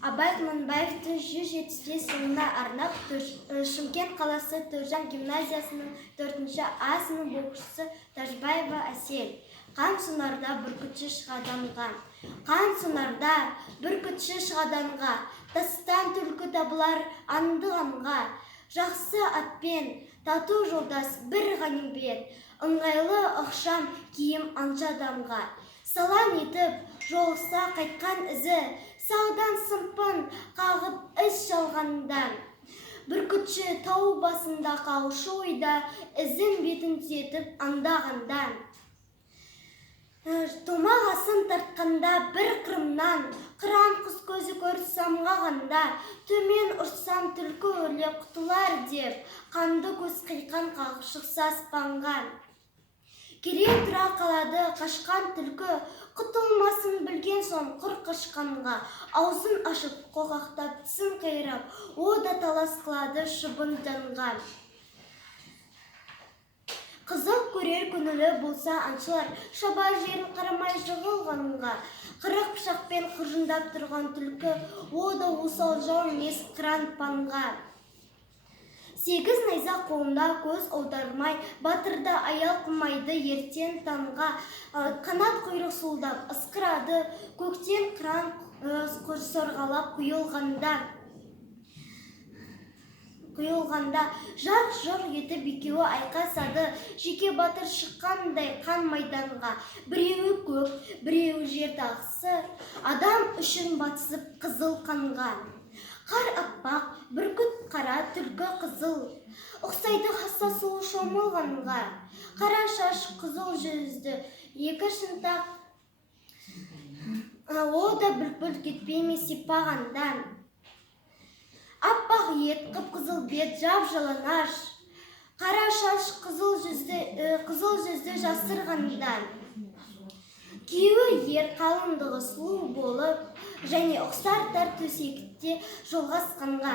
Абай Құнанбаевтың 175 жылына арнап Шымкент қаласы Тұржан гимназиясының 4-ші А сынып оқушысы Тажбаева Әсел. Қан сонарда бүркітші шығаданға, қан сонарда бүркітші шығаданға, тастан түлкі табылар андығанға, жақсы атпен тату жолдас бір ғанибет, ыңғайлы ықшам киім анша адамға. Салам етіп жолықса қайтқан ізі, саудан сымпын қағып іс жалғандан. Бүркітші тау басында қаушы ойда, ізін бетін түзетіп андағандан. Томағасын тартқанда бір қырымнан, қыран құс көзі көріп самғағанда, төмен ұшсам түлкі өрле құтылар деп, қанды көз қиқан қағышықса аспанға. Кере тұра қалады қашқан түлкі, құтылмасын білген соң құр қашқанға, аузын ашып қоқақтап тісін қайрап, о да талас қылады шыбын жанға. Қызыл көрер күнілі болса аңшылар, шабар жерін қарамай жығылғанға, қырық пышақпен қыржындап тұрған түлкі, о да осал жау емес қыран панға. 8 найза қолында көз аудармай, батырда аял қылмайды ертен таңға, қанат құйрық солдап ысқырады, көктен қыран сорғалап құйылғанда, жар-жар етіп екеуі айқасады, жеке батыр шыққандай қан майданға, біреуі көк, біреуі жер тағысы, адам үшін батысып қызыл қанға. Қар аппақ, бүркіт қара, түлкі қызыл, ұқсайды хасса сұлу шомылғанға, қара шаш қызыл жүзді, екі шынтақ, о да бүлк-бүлк кетпей сипағандан. Аппақ ет, қып-қызыл бет, жап-жалаңаш, қара шаш қызыл жүзді жасырғандан. Күйеуі ер, қалыңдығы сұлу болып, және ұқсар тар төсекте жолғасқанға.